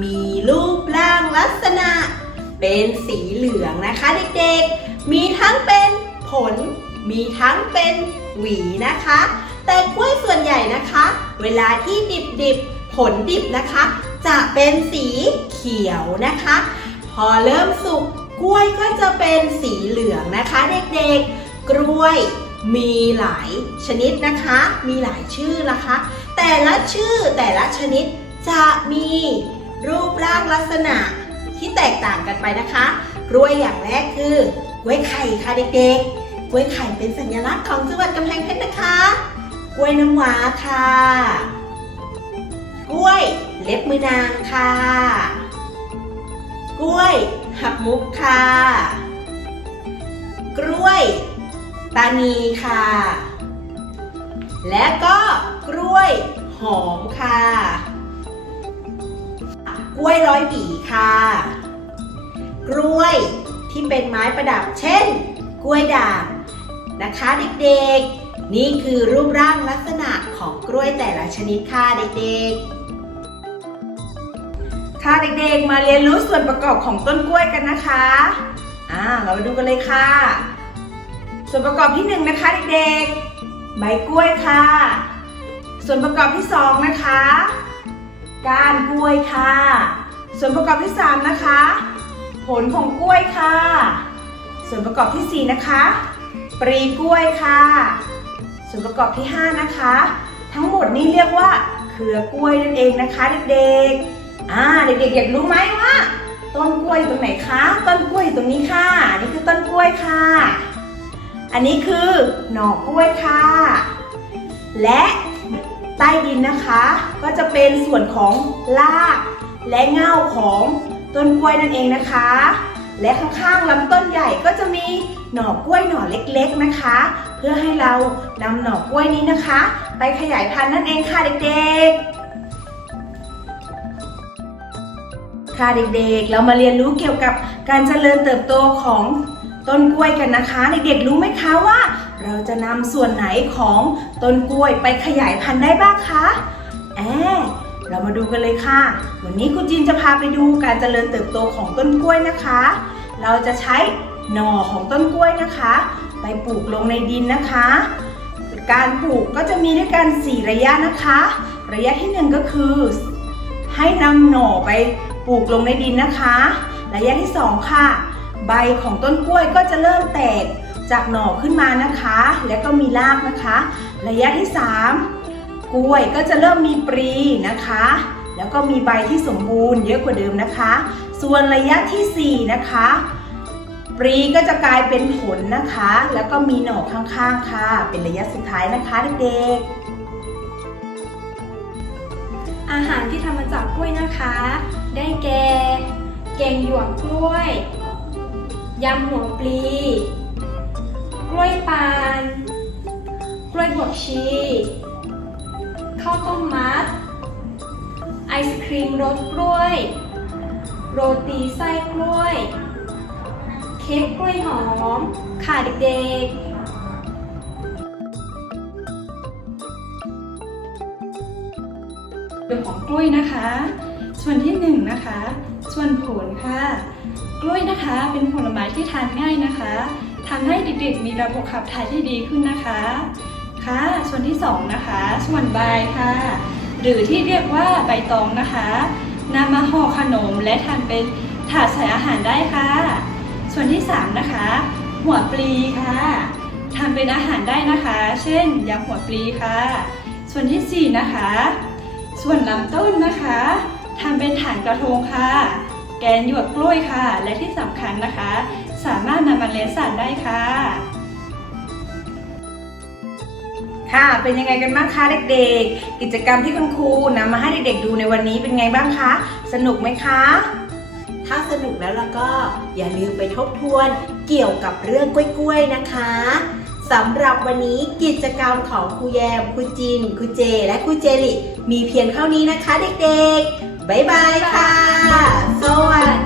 มีรูปร่างลักษณะ เป็นสีเหลืองนะคะเด็กๆ มีทั้งเป็นผล มีทั้งเป็นหวีนะคะ แต่กล้วยส่วนใหญ่นะคะ เวลาที่ดิบๆ ผลดิบนะคะ จะเป็นสีเขียวนะคะ พอเริ่มสุกกล้วยก็จะเป็นสีเหลืองนะคะเด็กๆ กล้วยมีหลายชนิดนะคะ มีหลายชื่อนะคะ แต่ละชื่อแต่ละชนิดจะมี รูปร่างลักษณะที่แตกต่างกันไปนะคะ กล้วยอย่างแรกคือกล้วยไข่ค่ะเด็กๆ กล้วยไข่เป็นสัญลักษณ์ของจังหวัดกำแพงเพชรนะคะ กล้วยน้ำว้าค่ะ กล้วยเล็บมือนางค่ะ กล้วยหักมุกค่ะ กล้วยตานีค่ะ และก็กล้วยหอมค่ะ กล้วยร้อยหวีค่ะ กล้วยที่เป็นไม้ประดับ เช่น กล้วยด่างนะคะเด็กๆ นี่คือรูปร่างลักษณะของกล้วยแต่ละชนิดค่ะเด็กๆ ค่ะเด็กๆ มาเรียนรู้ส่วนประกอบของต้นกล้วยกันนะคะอ่าเรามาดูกันเลยค่ะ ส่วนประกอบที่หนึ่งนะคะเด็กๆ ใบกล้วยค่ะ ส่วนประกอบที่สองนะคะ ก้านกล้วยค่ะ ส่วนประกอบที่สามนะคะ ผลของกล้วยค่ะ ส่วนประกอบที่สี่นะคะ ปรีกล้วยค่ะ ส่วนประกอบที่ห้านะคะ ทั้งหมดนี้เรียกว่าเครือกล้วยนั่นเองนะคะเด็กๆอ่าเด็กๆอยากรู้ไหมว่าต้นกล้วยตรงไหนคะ ต้นกล้วยตรงนี้ค่ะนี่คือต้นกล้วยค่ะ อันนี้คือหน่อกล้วยค่ะ และ ต้ดินนะคะ ก็จะเป็นส่วนของรากและเง่าของต้นกล้วยนั่นเองนะคะ และข้างๆลำต้นใหญ่ก็จะมีหน่อกล้วยหน่อเล็กๆนะคะ เพื่อให้เรานำหน่อกล้วยนี้นะคะ ไปขยายพันธุ์นั่นเองค่ะเด็กๆ ค่ะเด็กๆ เรามาเรียนรู้เกี่ยวกับการเจริญเติบโตของต้นกล้วยกันนะคะ เด็กๆรู้ไหมคะว่า เราจะนำส่วนไหนของต้นกล้วยไปขยายพันธุ์ได้บ้างคะแอบเรามาดูกันเลยค่ะ วันนี้คุณจินจะพาไปดูการเจริญเติบโตของต้นกล้วยนะคะ เราจะใช้หน่อของต้นกล้วยนะคะ ไปปลูกลงในดินนะคะ การปลูกก็จะมีด้วยกัน 4 ระยะนะคะ ระยะที่ 1 ก็คือ ให้นำหน่อไปปลูกลงในดินนะคะ ระยะที่ 2 ค่ะ ใบของต้นกล้วยก็จะเริ่มแตก จากหน่อขึ้นมานะคะ แล้วก็มีรากนะคะ ระยะที่ 3 กล้วยก็จะเริ่มมีปรีนะคะ แล้วก็มีใบที่สมบูรณ์เยอะกว่าเดิมนะคะ ส่วนระยะทีสี่ 4 นะคะ ปรีก็จะกลายเป็นผลนะคะ แล้วก็มีหน่อข้างๆค่ะ เป็นระยะสุดท้ายนะคะเด็กๆ อาหารที่ทำมาจากกล้วยนะคะ ได้แก่ แกงหยวกกล้วยยำหัวปลี กล้วยบวกชี ข้าวต้มมัด ไอศครีมรสกล้วย โรตีไส้กล้วย เค้กกล้วยหอม ค่ะเด็กๆส่วนของกล้วยนะคะ ส่วนที่หนึ่งนะคะ ส่วนผลค่ะ กล้วยนะคะเป็นผลไม้ที่ทานง่ายนะคะทำให้เด็กๆมีระบบขับถ่ายที่ดีขึ้นนะคะ ค่ะ ส่วนที่สองนะคะ ส่วนใบค่ะ หรือที่เรียกว่าใบตองนะคะนำมาห่อขนมและทานเป็นถาดใส่อาหารได้ค่ะ ส่วนที่สามนะคะ หัวปลีค่ะทำเป็นอาหารได้นะคะ เช่นยำหัวปลีค่ะ ส่วนที่สี่นะคะ ส่วนลำต้นนะคะทำเป็นฐานกระทงค่ะ แกนหยวกกล้วยค่ะ และที่สำคัญนะคะ สามารถนำมาเลี้ยงสัตว์ได้ค่ะ ค่ะ เป็นยังไงกันบ้างคะเด็กๆ กิจกรรมที่คุณครูนำมาให้เด็กๆดูในวันนี้เป็นไงบ้างคะ สนุกไหมคะ ถ้าสนุกแล้วล่ะก็อย่าลืมไปทบทวนเกี่ยวกับเรื่องกล้วยๆนะคะสำหรับวันนี้กิจกรรมของครูแยมครูจินครูเจ และครูเจลิมีเพียงเท่านี้นะคะ เด็กๆ บ๊ายบายค่ะ สวัส